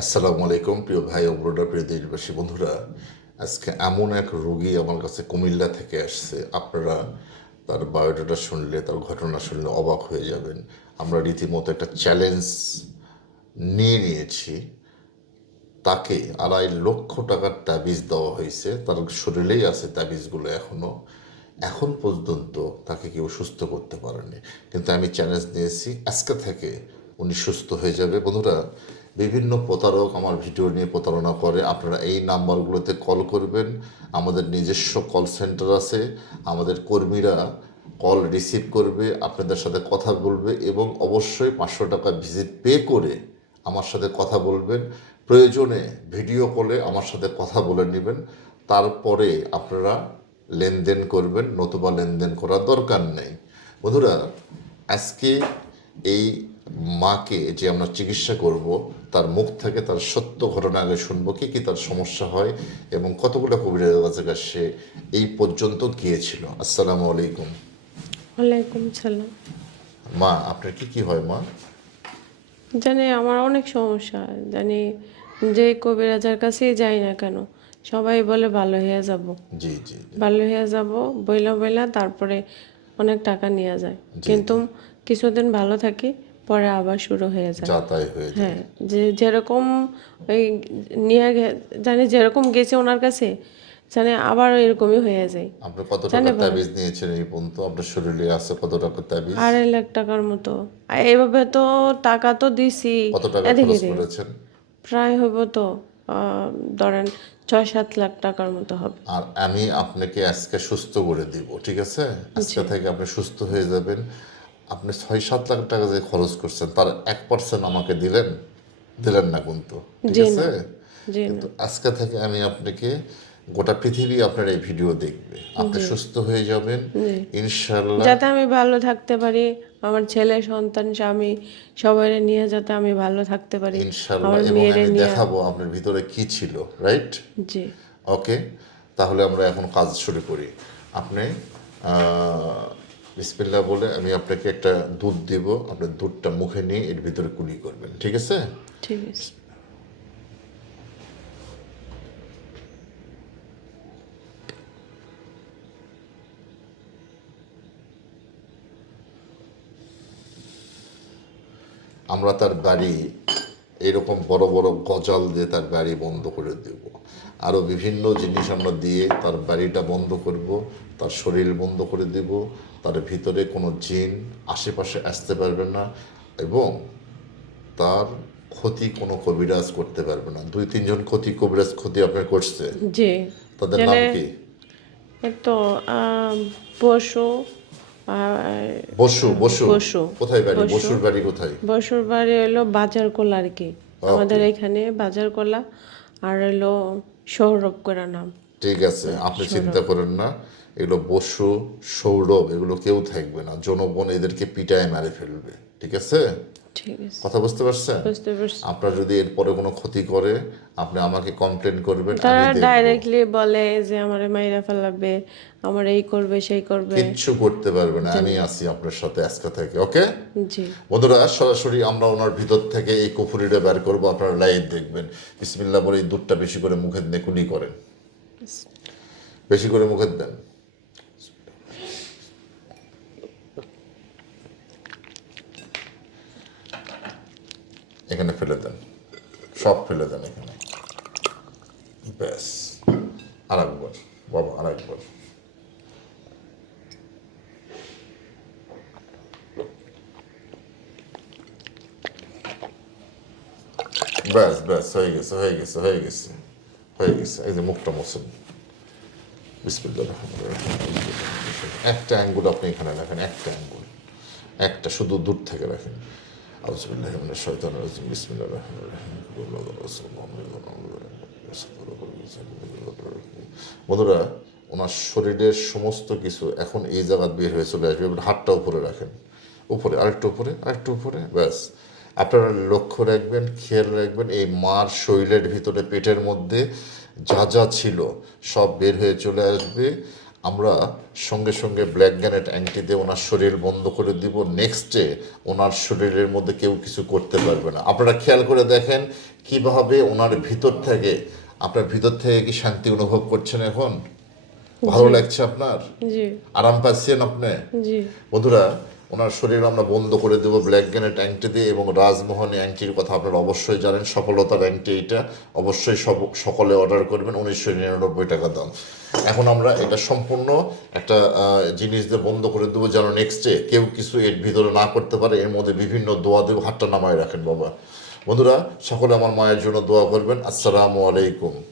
আসসালামু আলাইকুম, প্রিয় ভাই বোনরা প্রিয় দেশবাসী, বন্ধুরা। আজকে এমন এক রোগী আমার কাছে কুমিল্লা থেকে আসছে। আপনারা তার বায়োডাটা শুনলে, তার ঘটনা শুনলে অবাক হয়ে যাবেন। আমরা রীতিমতো একটা চ্যালেঞ্জ নিয়ে নিয়েছি। তাকে আড়াই লক্ষ টাকার তাবিজ দেওয়া হয়েছে। তার শরীরেই আছে তাবিজগুলো এখনও এখন পর্যন্ত তাকে কেউ সুস্থ করতে পারেনি। কিন্তু আমি চ্যালেঞ্জ নিয়েছি। আজকে থেকে উনি সুস্থ হয়ে যাবে। বন্ধুরা বিভিন্ন প্রতারক আমার ভিডিও নিয়ে প্রতারণা করে। আপনারা এই নাম্বারগুলোতে কল করবেন। আমাদের নিজস্ব কল সেন্টার আছে। আমাদের কর্মীরা কল রিসিভ করবে, আপনাদের সাথে কথা বলবে এবং অবশ্যই পাঁচশো টাকা ভিজিট পে করে আমার সাথে কথা বলবেন। প্রয়োজনে ভিডিও কলে আমার সাথে কথা বলে নেবেন। তারপরে আপনারা লেনদেন করবেন, নতুবা লেনদেন করার দরকার নেই। বন্ধুরা, আজকে এই মাকে যে আমরা চিকিৎসা করব তার মুখ থেকে তার সত্য ঘটনা আগে শুনব কি কি তার সমস্যা হয় এবং কতগুলো কবিরাজের কাছে এই পর্যন্ত গিয়েছিল। আসসালামু আলাইকুম। ওয়ালাইকুম সালাম। মা আপনার কি কি হয় মা? জানি আমার অনেক সমস্যা। জানি যে কবিরাজার কাছেই যাই না কেন সবাই বলে ভালো হয়ে যাব। জি জি জি। ভালো হয়ে যাব বইলা বইলা তারপরে অনেক টাকা নিয়ে যায়। কিন্তু কিছুদিন ভালো থাকি পরে আবার শুরু হয়ে যায়। যা তাই হয়ে যায়। হ্যাঁ যে যেরকম ওই নিয়ে জানি যেরকম গেছে ওনার কাছে জানি আবার এরকমই হয়ে যায়। আপনি কত টাকা তাবিজ নিয়েছেন এই পর্যন্ত? আপনার শরীরে আছে কত টাকা তাবিজ আড়াই লাখ টাকার মতো। এইভাবে তো টাকা তো দিছি। কত টাকা খরচ করেছেন? প্রায় হইব তো ধরেন ছয় সাত লাখ টাকার মতো হবে। আর আমি আপনাকে আজকে সুস্থ করে দিব ঠিক আছে? আজকে থেকে আপনি সুস্থ হয়ে যাবেন। আপনি ছয় সাত লাখ টাকা যে খরচ করছেন তার এক পার্সেন্ট আমাকে দিলেন দিলেন না কিন্তু ঠিক আছে? কিন্তু আজকে থেকে আমি আপনাকে গোটা পৃথিবী আপনার এই ভিডিও দেখবে। আপনি সুস্থ হয়ে যাবেন ইনশাল্লাহ যাতে আমি ভালো থাকতে পারি আমার ছেলে সন্তান স্বামী সবাই নিয়ে যাতে আমি ভালো থাকতে পারি ইনশাল্লাহ এবং আমি দেখাবো আপনার ভিতরে কি ছিল রাইট জি। ওকে তাহলে আমরা এখন কাজ শুরু করি। আপনি বিসমিল্লা বলে আমি আপনাকে একটা দুধ দিব। আপনি দুধটা মুখে নিয়ে এর ভিতরে কুলি করবেন। ঠিক আছে? ঠিক আছে। আমরা তার বাড়ি এরকম বড় বড় গজাল দিয়ে তার বাড়ি বন্ধ করে দেব। আরও বিভিন্ন জিনিস আমরা দিয়ে তার বাড়িটা বন্ধ করব তার শরীর বন্ধ করে দেব তার ভিতরে কোনো জিন আশেপাশে আসতে পারবে না এবং তার ক্ষতি কোনো কবিরাজ করতে পারবে না। দুই তিনজন ক্ষতি কবিরাজ ক্ষতি আপনার করছে জি। তাদের নাম কি? তো আর বসু বসু। বসু। কোথায় বাড়ি? বসুর বাড়ি কোথায়? বসুর বাড়ি হলো বাজার কোলা আর কি। আমাদের এখানে বাজার কোলা আর হলো সৌরভ করা নাম। ঠিক আছে আপনি চিন্তা করেন না এগুলো বসু সৌরভ এগুলো কেউ থাকবে না জনগণ এদেরকে পিটায় মারে ফেলবে ঠিক আছে? কথা বুঝতে পারছেন? আপনার যদি এরপরে কোনো ক্ষতি করে আপনি আমাকে কমপ্লেন করবেন তারা ডাইরেক্টলি বলে যে আমার মাইরা ফেলাবে আমার এই করবে সেই করবে। কিচ্ছু করতে পারবে না আমি আছি আপনার সাথে আজকে থেকে ওকে? জি। বন্ধুরা সরাসরি আমরা ওনার ভিতর থেকে এই কুফুরিটা বের করব আপনারা লাইভ দেখবেন। বিসমিল্লা বলে এই দুধটা বেশি করে মুখে নেকুনি করেন। বেশি করে মুখে দেন। এখানে ফেলে দেন। সব ফেলে দেন এখানে। ব্যাস। আর একবার বাবা আর একবার ব্যাস ব্যাস, হয়ে গেছে হয়ে গেছে হয়ে গেছে। হয়ে গেছে এই যে মুখটা রহমানির রহিম। একটা অ্যাঙ্গুল আপনি এখানে রাখেন, একটা অ্যাঙ্গুল একটা শুধু দূর থেকে রাখেন। আউযুবিল্লাহি মিনাশ শাইতানির রাজিম বিসমিল্লাহির রহমানির রহিম বন্ধুরা, ওনার শরীরের সমস্ত কিছু এখন এই জায়গা বের হয়ে চলে আসবে হাতটা উপরে রাখেন। উপরে, আরেকটু উপরে আরেকটু উপরে, ব্যাস। আপনারা লক্ষ্য রাখবেন খেয়াল রাখবেন এই মার শরীরের ভিতরে পেটের মধ্যে যা যা ছিল সব বের হয়ে চলে আসবে। আমরা সঙ্গে সঙ্গে ব্ল্যাক গ্যানেট অ্যাংটি দিয়ে ওনার শরীর বন্ধ করে দিব। নেক্সট ডে ওনার শরীরের মধ্যে কেউ কিছু করতে পারবে না। আপনারা খেয়াল করে দেখেন কীভাবে ওনার ভিতর থেকে আপনার ভিতর থেকে কি শান্তি অনুভব করছেন এখন? ভালো লাগছে আপনার? আরাম পাচ্ছেন আপনি? বন্ধুরা ওনার শরীর আমরা বন্ধ করে দেবো ব্ল্যাক গ্যানেট অ্যাংটি দিয়ে এবং রাজমোহনী অ্যাংটির কথা আপনারা অবশ্যই জানেন। সফলতার অ্যাংটি এটা। অবশ্যই সব, সকলে অর্ডার করবেন। উনিশশো নিরানব্বই টাকা দাম। এখন আমরা এটা সম্পূর্ণ একটা জিনিস দিয়ে বন্ধ করে দেবো যেন নেক্সটে কেউ কিছু এর ভিতরে না করতে পারে। এর মধ্যে বিভিন্ন দোয়া দেবো। হাতটা নামায় রাখেন বাবা। বন্ধুরা, সকলে আমার মায়ের জন্য দোয়া করবেন। আসসালামু আলাইকুম।